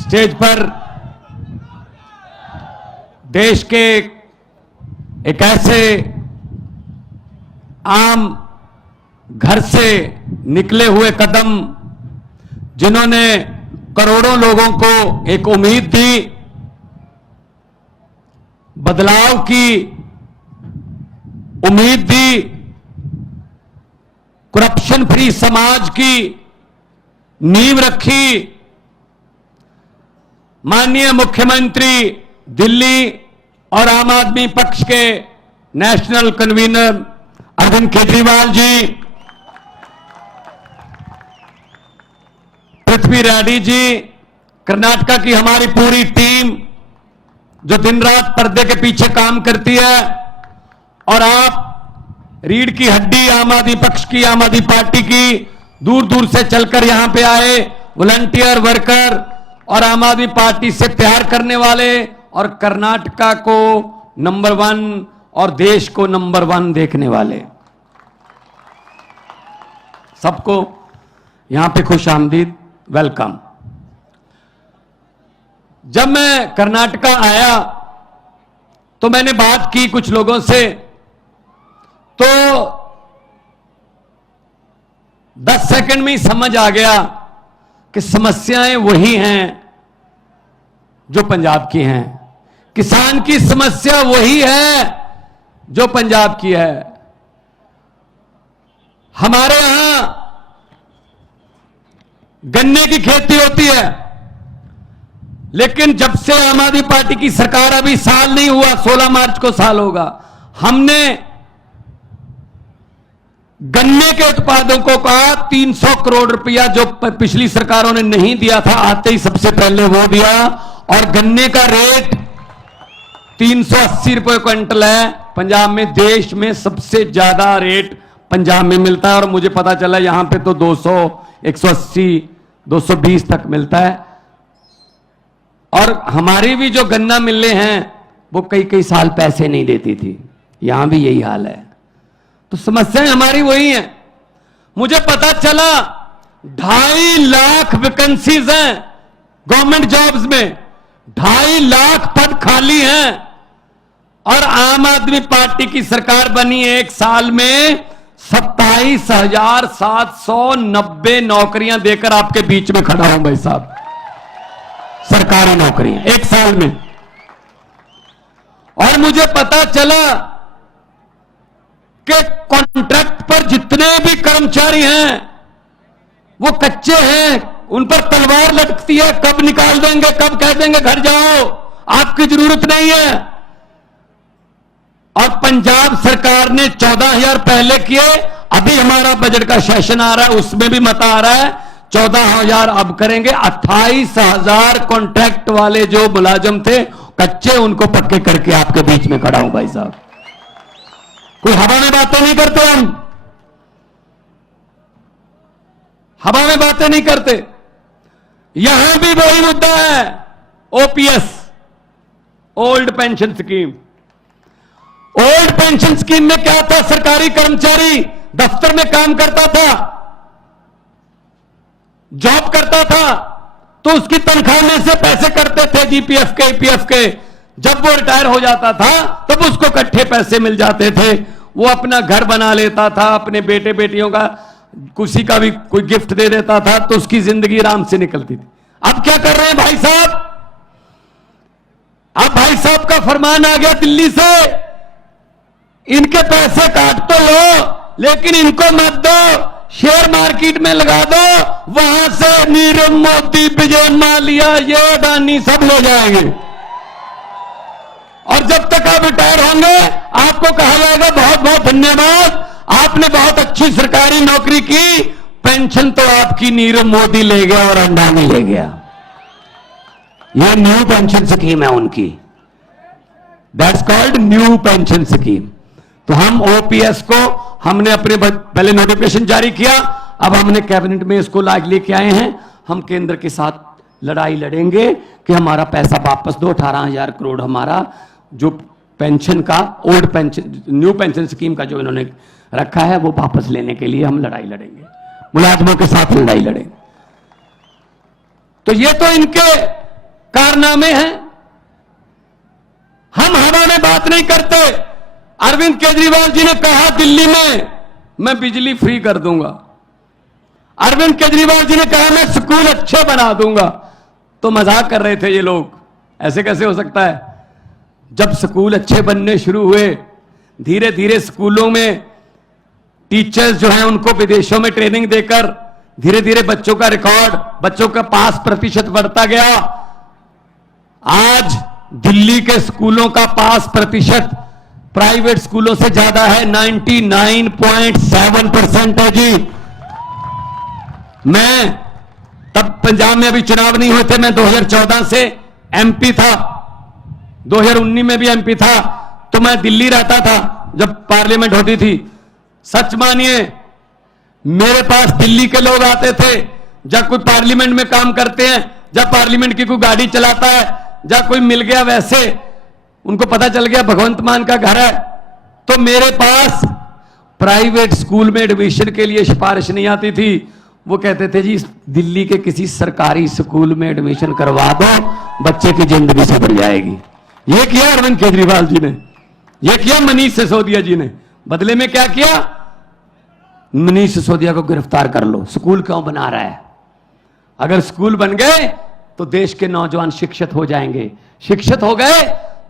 Stage पर देश के एक ऐसे आम घर से निकले हुए कदम जिन्होंने करोड़ों लोगों को एक उम्मीद दी, बदलाव की उम्मीद दी, करप्शन फ्री समाज की नींव रखी। माननीय मुख्यमंत्री दिल्ली और आम आदमी पक्ष के नेशनल कन्वीनर अरविंद केजरीवाल जी, पृथ्वी रेड्डी जी, कर्नाटका की हमारी पूरी टीम जो दिन रात पर्दे के पीछे काम करती है, और आप रीढ़ की हड्डी आम आदमी पक्ष की, आम आदमी पार्टी की, दूर दूर से चलकर यहां पे आए वॉलंटियर वर्कर और आम आदमी पार्टी से प्यार करने वाले और कर्नाटका को नंबर 1 और देश को नंबर 1 देखने वाले, सबको यहां पे खुश आमदीद, वेलकम। जब मैं कर्नाटका आया तो मैंने बात की कुछ लोगों से, तो 10 सेकंड में ही समझ आ गया कि समस्याएं वही हैं जो पंजाब की हैं। किसान की समस्या वही है जो पंजाब की है। हमारे यहां गन्ने की खेती होती है, लेकिन जब से आम आदमी पार्टी की सरकार, अभी साल नहीं हुआ, 16 मार्च को साल होगा, हमने गन्ने के उत्पादों को कहा 300 करोड़ रुपया जो पिछली सरकारों ने नहीं दिया था, आते ही सबसे पहले वो दिया, और गन्ने का रेट 380 रुपए क्विंटल है। पंजाब में, देश में सबसे ज्यादा रेट पंजाब में मिलता है, और मुझे पता चला यहां पे तो 200, 180, 220 तक मिलता है। और हमारी भी जो गन्ना मिलें हैं वो कई कई साल पैसे नहीं देती थी, यहां भी यही हाल है। तो समस्याएं हमारी वही हैं। मुझे पता चला 2.5 लाख वैकेंसीज हैं गवर्नमेंट जॉब्स में, 2.5 लाख पद खाली हैं, और आम आदमी पार्टी की सरकार बनी एक साल में 27,790 नौकरियां देकर आपके बीच में खड़ा हूं भाई साहब, सरकारी नौकरियां एक साल में। और मुझे पता चला कि कॉन्ट्रैक्ट पर जितने भी कर्मचारी हैं वो कच्चे हैं, उन पर तलवार लटकती है, कब निकाल देंगे, कब कह देंगे घर जाओ, आपकी जरूरत नहीं है। और पंजाब सरकार ने 14,000 पहले किए, अभी हमारा बजट का सेशन आ रहा है, उसमें भी मता आ रहा है 14,000 अब करेंगे। 28,000 कॉन्ट्रैक्ट वाले जो मुलाजिम थे कच्चे, उनको पक्के करके आपके बीच में खड़ा हूं भाई साहब। कोई हवा में बातें नहीं करते, हम हवा में बातें नहीं करते। यहां भी वही मुद्दा है, OPS, old pension scheme. Old pension scheme में क्या था, सरकारी कर्मचारी दफ्तर में काम करता था, जॉब करता था, तो उसकी तनख्वाह में से पैसे कटते थे जीपीएफ के, ईपीएफ के। जब वो रिटायर हो जाता था तब उसको इकट्ठे पैसे मिल जाते थे, वो अपना घर बना लेता था, अपने बेटे बेटियों का किसी का भी कोई गिफ्ट दे देता था, तो उसकी जिंदगी आराम से निकलती थी। अब क्या कर रहे हैं भाई साहब, अब भाई साहब का फरमान आ गया दिल्ली से, इनके पैसे काट तो लो लेकिन इनको मत दो, शेयर मार्केट में लगा दो, वहां से नीरव मोदी, विजय माल्या, ये अडानी सब ले जाएंगे, और जब तक आप रिटायर होंगे आपको कहा जाएगा बहुत बहुत धन्यवाद, आपने बहुत अच्छी सरकारी नौकरी की, पेंशन तो आपकी नीरव मोदी ले गया और अडानी ले गया। यह न्यू पेंशन स्कीम है उनकी, that's called new pension scheme. तो हम ओपीएस को हमने अपने पहले नोटिफिकेशन जारी किया, अब हमने कैबिनेट में इसको लेके आए हैं। हम केंद्र के साथ लड़ाई लड़ेंगे कि हमारा पैसा वापस दो, 18,000 करोड़ हमारा जो पेंशन का, old pension, new pension scheme का जो इन्होंने रखा है वो वापस लेने के लिए हम लड़ाई लड़ेंगे, मुलाजमों के साथ लड़ाई लड़ेंगे। तो ये तो इनके कारनामे हैं। हम हवा में बात नहीं करते। अरविंद केजरीवाल जी ने कहा दिल्ली में मैं बिजली फ्री कर दूंगा। अरविंद केजरीवाल जी ने कहा मैं स्कूल अच्छे बना दूंगा। तो मजाक कर रहे थे ये लोग, ऐसे कैसे हो सकता है। जब स्कूल अच्छे बनने शुरू हुए, धीरे धीरे स्कूलों में टीचर्स जो हैं उनको विदेशों में ट्रेनिंग देकर धीरे धीरे बच्चों का रिकॉर्ड, बच्चों का पास प्रतिशत बढ़ता गया। आज दिल्ली के स्कूलों का पास प्रतिशत प्राइवेट स्कूलों से ज्यादा है, 99.7% है जी। मैं तब पंजाब में अभी चुनाव नहीं हुए थे, मैं 2014 से एमपी था, 2019 में भी एमपी था, तो मैं दिल्ली रहता था जब पार्लियामेंट होती थी। सच मानिए मेरे पास दिल्ली के लोग आते थे, जब कोई पार्लियामेंट में काम करते हैं, जब पार्लियामेंट की कोई गाड़ी चलाता है, जब कोई मिल गया, वैसे उनको पता चल गया भगवंत मान का घर है, तो मेरे पास प्राइवेट स्कूल में एडमिशन के लिए सिफारिश नहीं आती थी। वो कहते थे जी दिल्ली के किसी सरकारी स्कूल में एडमिशन करवा दो, बच्चे की जिंदगी सवर जाएगी। ये किया अरविंद केजरीवाल जी ने, ये किया मनीष सिसोदिया जी ने। बदले में क्या किया? मनीष सिसोदिया को गिरफ्तार कर लो। स्कूल क्यों बना रहा है? अगर स्कूल बन गए तो देश के नौजवान शिक्षित हो जाएंगे। शिक्षित हो गए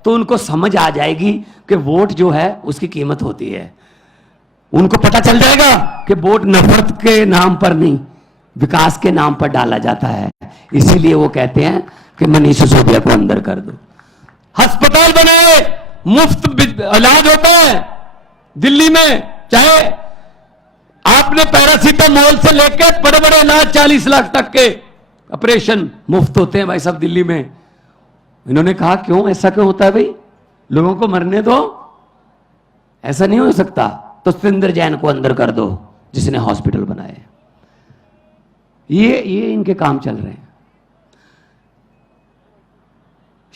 तो उनको समझ आ जाएगी कि वोट जो है उसकी कीमत होती है। उनको पता चल जाएगा कि वोट नफरत के नाम पर नहीं, विकास के नाम पर डाला जाता है। इसीलिए वो कहते हैं कि मनीष सिसोदिया को अंदर कर दो। अस्पताल बनाए, मुफ्त इलाज होता है दिल्ली में। चाहे आपने पैरासीटामोल से लेकर बड़े बड़े इलाज 40 लाख तक के ऑपरेशन मुफ्त होते हैं भाई साहब दिल्ली में। इन्होंने कहा क्यों, ऐसा क्यों होता है भाई, लोगों को मरने दो, ऐसा नहीं हो सकता। तो सतेंद्र जैन को अंदर कर दो जिसने हॉस्पिटल बनाए। ये इनके काम चल रहे हैं।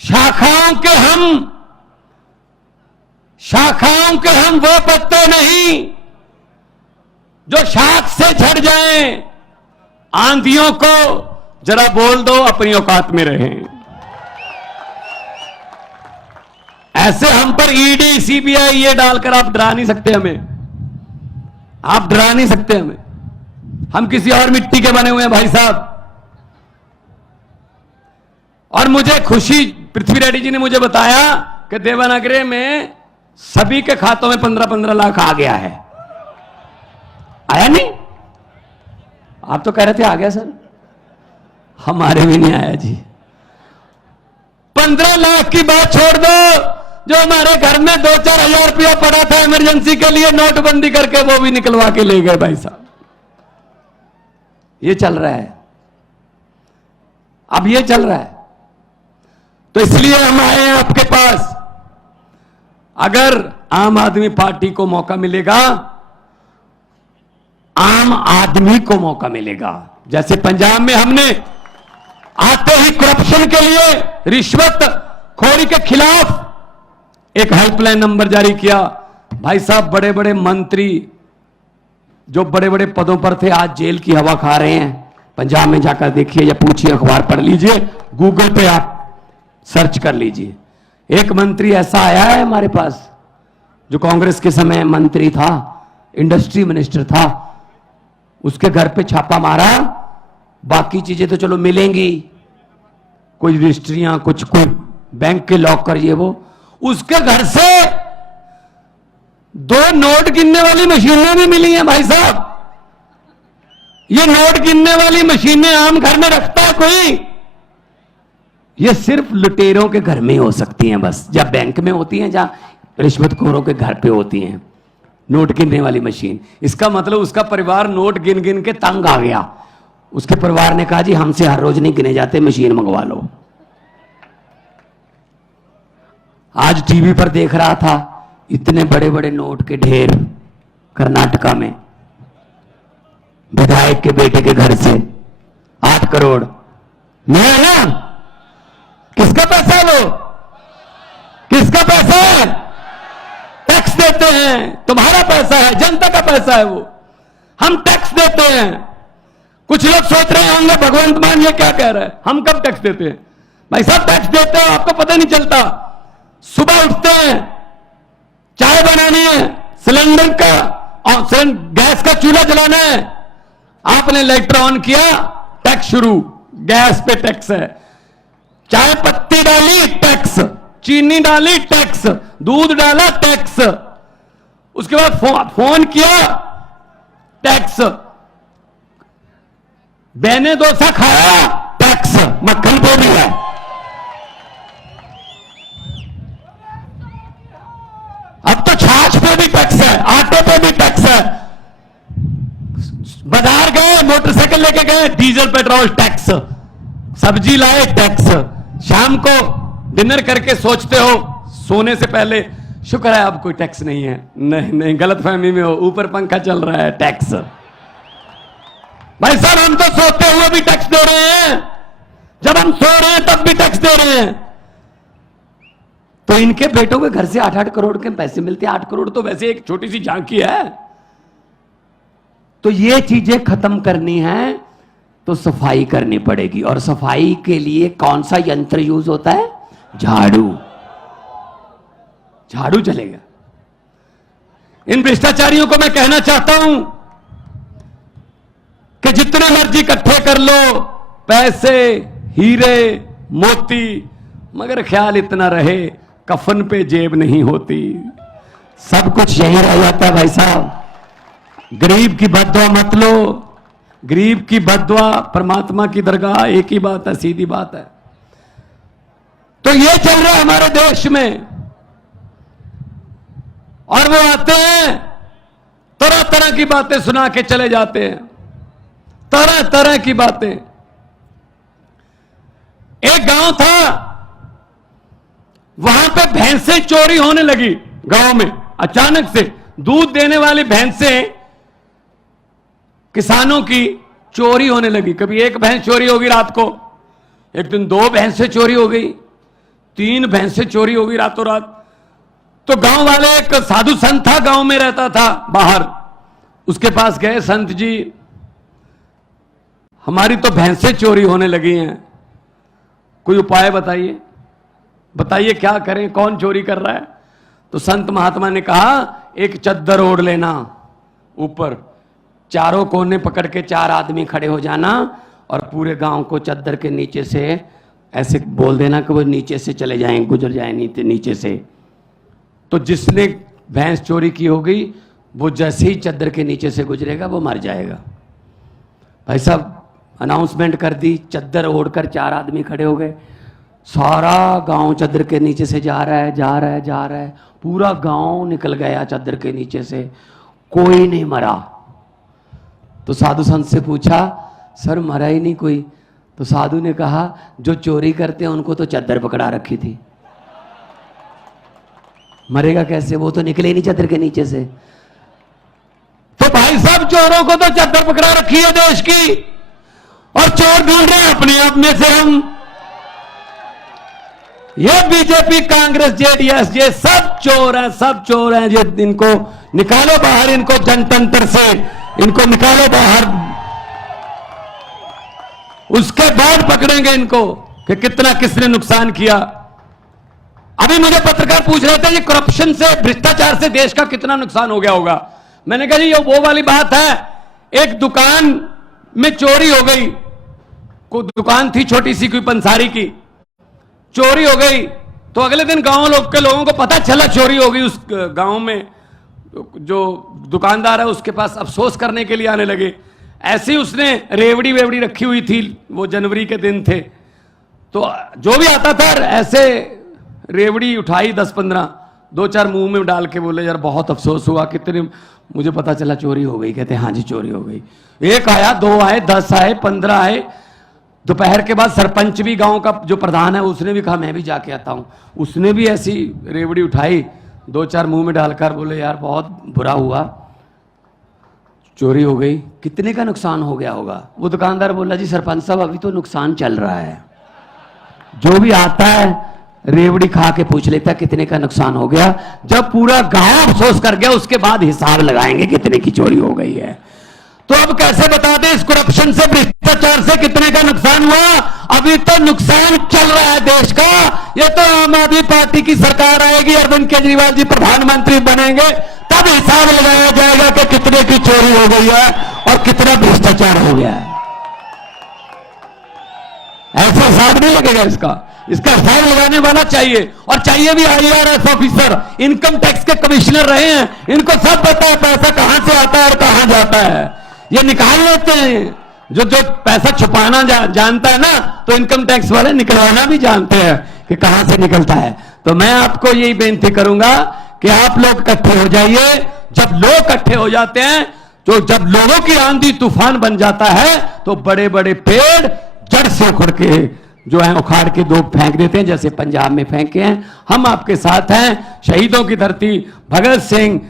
शाखाओं के हम वो पत्ते नहीं जो शाख से झड़ जाएं। आंधियों को जरा बोल दो अपनी औकात में रहें। ऐसे हम पर ईडी सीबीआई ये डालकर आप डरा नहीं सकते हमें, आप डरा नहीं सकते हमें। हम किसी और मिट्टी के बने हुए हैं भाई साहब। और मुझे खुशी, पृथ्वी रेड्डी जी ने मुझे बताया कि देवनागरी में सभी के खातों में 15-15 लाख आ गया है। आया नहीं? आप तो कह रहे थे आ गया सर, हमारे भी नहीं आया जी। 15 लाख की बात छोड़ दो, जो हमारे घर में 2-4 हजार रुपया पड़ा था इमरजेंसी के लिए, नोटबंदी करके वो भी निकलवा के ले गए भाई साहब। ये चल रहा है, अब ये चल रहा है। तो इसलिए हम आए हैं आपके पास। अगर आम आदमी पार्टी को मौका मिलेगा, आम आदमी को मौका मिलेगा। जैसे पंजाब में हमने आते ही करप्शन के लिए, रिश्वत खोरी के खिलाफ एक हेल्पलाइन नंबर जारी किया। भाई साहब बड़े बड़े मंत्री जो बड़े बड़े पदों पर थे आज जेल की हवा खा रहे हैं। पंजाब में जाकर देखिए या पूछिए, अखबार पढ़ लीजिए, गूगल पे आप सर्च कर लीजिए। एक मंत्री ऐसा आया है हमारे पास जो कांग्रेस के समय मंत्री था, इंडस्ट्री मिनिस्टर था, उसके घर पे छापा मारा। बाकी चीजें तो चलो मिलेंगी, कोई रजिस्ट्रियां, कुछ कोई बैंक के लॉकर, ये वो। उसके घर से 2 नोट गिनने वाली मशीनें भी मिली हैं भाई साहब। ये नोट गिनने वाली मशीनें आम घर में रखता है कोई? ये सिर्फ लुटेरों के घर में ही हो सकती हैं बस, जब बैंक में होती हैं, जहां रिश्वतखोरों के घर पे होती हैं नोट गिनने वाली मशीन। इसका मतलब उसका परिवार नोट गिन गिन के तंग आ गया। उसके परिवार ने कहा जी हमसे हर रोज नहीं गिने जाते, मशीन मंगवा लो। आज टीवी पर देख रहा था, इतने बड़े बड़े नोट के ढेर कर्नाटका में, विधायक के बेटे के घर से 8 करोड़। मैं ना, किसका पैसा है वो? किसका पैसा है? टैक्स देते हैं, तुम्हारा पैसा है, जनता का पैसा है वो। हम टैक्स देते हैं। कुछ लोग सोच रहे होंगे भगवंत मान ये क्या कह रहा है, हम कब टैक्स देते हैं? भाई साहब टैक्स देते हो, आपको पता नहीं चलता। सुबह उठते हैं, चाय बनानी है, सिलेंडर का और गैस का चूल्हा जलाना है, आपने लाइटर ऑन किया, टैक्स शुरू, गैस पे टैक्स है, चाय पत्ती डाली टैक्स, चीनी डाली टैक्स, दूध डाला टैक्स, उसके बाद फोन किया टैक्स, बेने डोसा खाया टैक्स, मक्खन बोल रही है। अब तो छाछ पे भी टैक्स है, आटे पे भी टैक्स है। बाजार गए, मोटरसाइकिल लेके गए, डीजल पेट्रोल टैक्स, सब्जी लाए टैक्स, शाम को डिनर करके सोचते हो सोने से पहले शुक्र है अब कोई टैक्स नहीं है, नहीं नहीं गलतफहमी में हो, ऊपर पंखा चल रहा है टैक्स। भाई साहब हम तो सोते हुए भी टैक्स दे रहे हैं, जब हम सो रहे हैं तब भी टैक्स दे रहे हैं। तो इनके बेटों के घर से 8-8 करोड़ के पैसे मिलते हैं। 8 करोड़ तो वैसे एक छोटी सी झांकी है। तो ये चीजें खत्म करनी है तो सफाई करनी पड़ेगी, और सफाई के लिए कौन सा यंत्र यूज होता है? झाड़ू। झाड़ू चलेगा। इन भ्रष्टाचारियों को मैं कहना चाहता हूं कि जितने मर्जी इकट्ठे कर लो पैसे, हीरे, मोती, मगर ख्याल इतना रहे कफन पे जेब नहीं होती। सब कुछ यही रह जाता है भाई साहब। गरीब की बद्दुआ मत लो, गरीब की बद्दुआ परमात्मा की दरगाह, एक ही बात है, सीधी बात है। तो ये चल रहा है हमारे देश में, और वो आते हैं तरह तरह की बातें सुना के चले जाते हैं, तरह तरह की बातें। एक गांव था, वहां पे भैंसें चोरी होने लगी। गांव में अचानक से दूध देने वाली भैंसें किसानों की चोरी होने लगी। कभी एक भैंस चोरी होगी रात को, एक दिन 2 भैंसें चोरी हो गई, 3 भैंसें चोरी हो गई रातों रात। तो गांव वाले, एक साधु संत था, गांव में रहता था बाहर, उसके पास गए, संत जी हमारी तो भैंसें चोरी होने लगी हैं, कोई उपाय बताइए, बताइए क्या करें, कौन चोरी कर रहा है। तो संत महात्मा ने कहा एक चद्दर ओढ़ लेना, ऊपर चारों कोने पकड़ के 4 आदमी खड़े हो जाना, और पूरे गांव को चद्दर के नीचे से ऐसे बोल देना कि वो नीचे से चले जाएं, गुजर जाए नीचे से। तो जिसने भैंस चोरी की होगी वो जैसे ही चद्दर के नीचे से गुजरेगा वो मर जाएगा। भाई साहब अनाउंसमेंट कर दी, चद्दर ओढ़कर 4 आदमी खड़े हो गए, सारा गांव चद्दर के नीचे से जा रहा है, जा रहा है, जा रहा है, पूरा गांव निकल गया चद्दर के नीचे से, कोई नहीं मरा। तो साधु संत से पूछा, सर मरा ही नहीं कोई? तो साधु ने कहा जो चोरी करते हैं उनको तो चद्दर पकड़ा रखी थी, मरेगा कैसे, वो तो निकले ही नहीं चद्दर के नीचे से। तो भाई साहब चोरों को तो चद्दर पकड़ा रखी है देश की, और चोर ढूंढ रहे हैं अपने आप में से हम। ये बीजेपी, कांग्रेस, जेडीएस, ये सब चोर हैं, सब चोर हैं। ये इनको निकालो बाहर, इनको जनतंत्र से इनको निकालो बाहर, उसके बाद पकड़ेंगे इनको कि कितना किसने नुकसान किया। अभी मुझे पत्रकार पूछ रहे थे ये करप्शन से, भ्रष्टाचार से देश का कितना नुकसान हो गया होगा। मैंने कहा जी ये वो वाली बात है, एक दुकान में चोरी हो गई, कोई दुकान थी छोटी सी कोई पंसारी की, चोरी हो गई। तो अगले दिन गांव के लोगों को पता चला चोरी हो गई, उस गांव में जो दुकानदार है उसके पास अफसोस करने के लिए आने लगे। ऐसे ही उसने रेवड़ी वेवड़ी रखी हुई थी, वो जनवरी के दिन थे, तो जो भी आता था ऐसे रेवड़ी उठाई 10-15, 2-4 मुंह में डाल के बोले यार बहुत अफसोस हुआ, कितने मुझे पता चला चोरी हो गई। कहते हाँ जी चोरी हो गई। 1 आया, 2 आए, 10 आए, 15 आए। दोपहर के बाद सरपंच भी, गांव का जो प्रधान है, उसने भी कहा मैं भी जाके आता हूं। उसने भी ऐसी रेवड़ी उठाई, 2-4 मुंह में डालकर बोले यार बहुत बुरा हुआ, चोरी हो गई। कितने का नुकसान हो गया होगा? वो दुकानदार बोला जी सरपंच साहब अभी तो नुकसान चल रहा है, जो भी आता है रेवड़ी खा के पूछ लेता कितने का नुकसान हो गया। जब पूरा गांव अफसोस कर गया उसके बाद हिसाब लगाएंगे कितने की चोरी हो गई है। तो अब कैसे बता दें इस करप्शन से, भ्रष्टाचार से कितने का नुकसान हुआ? अभी तो नुकसान चल रहा है देश का। ये तो आम आदमी पार्टी की सरकार आएगी, अरविंद केजरीवाल जी प्रधानमंत्री बनेंगे, तब हिसाब लगाया जाएगा कि कितने की चोरी हो गई है और कितना भ्रष्टाचार हो गया है। ऐसा हिसाब नहीं लगेगा इसका हिसाब लगाने वाला चाहिए, और चाहिए भी IRS ऑफिसर, इनकम टैक्स के कमिश्नर रहे हैं, इनको सब पता है पैसा कहां से आता है और कहां जाता है। ये निकाल लेते हैं, जो पैसा छुपाना जानता है ना, तो इनकम टैक्स वाले निकलवाना भी जानते हैं कि कहां से निकलता है। तो मैं आपको यही बेनती करूंगा कि आप लोग इकट्ठे हो जाइए। जब लोग इकट्ठे हो जाते हैं, तो जब लोगों की आंधी तूफान बन जाता है, तो बड़े बड़े पेड़ जड़ से उखड़ के जो है उखाड़ के दो फेंक देते हैं, जैसे पंजाब में फेंके हैं। हम आपके साथ हैं। शहीदों की धरती भगत सिंह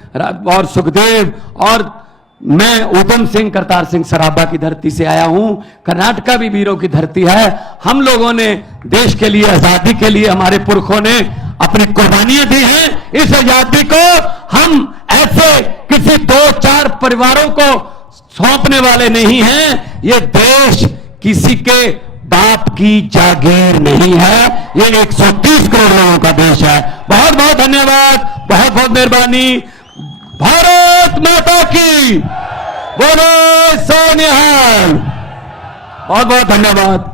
और सुखदेव, और मैं उधम सिंह करतार सिंह सराबा की धरती से आया हूं। कर्नाटका भी वीरों की धरती है। हम लोगों ने देश के लिए, आजादी के लिए हमारे पुरखों ने अपनी कुर्बानियां दी हैं। इस आजादी को हम ऐसे किसी 2-4 परिवारों को सौंपने वाले नहीं हैं। ये देश किसी के बाप की जागीर नहीं है, ये 130 करोड़ लोगों का देश है। बहुत बहुत धन्यवाद, बहुत बहुत मेहरबानी। भारत माता की बोलो, सो निहाल। बहुत बहुत धन्यवाद।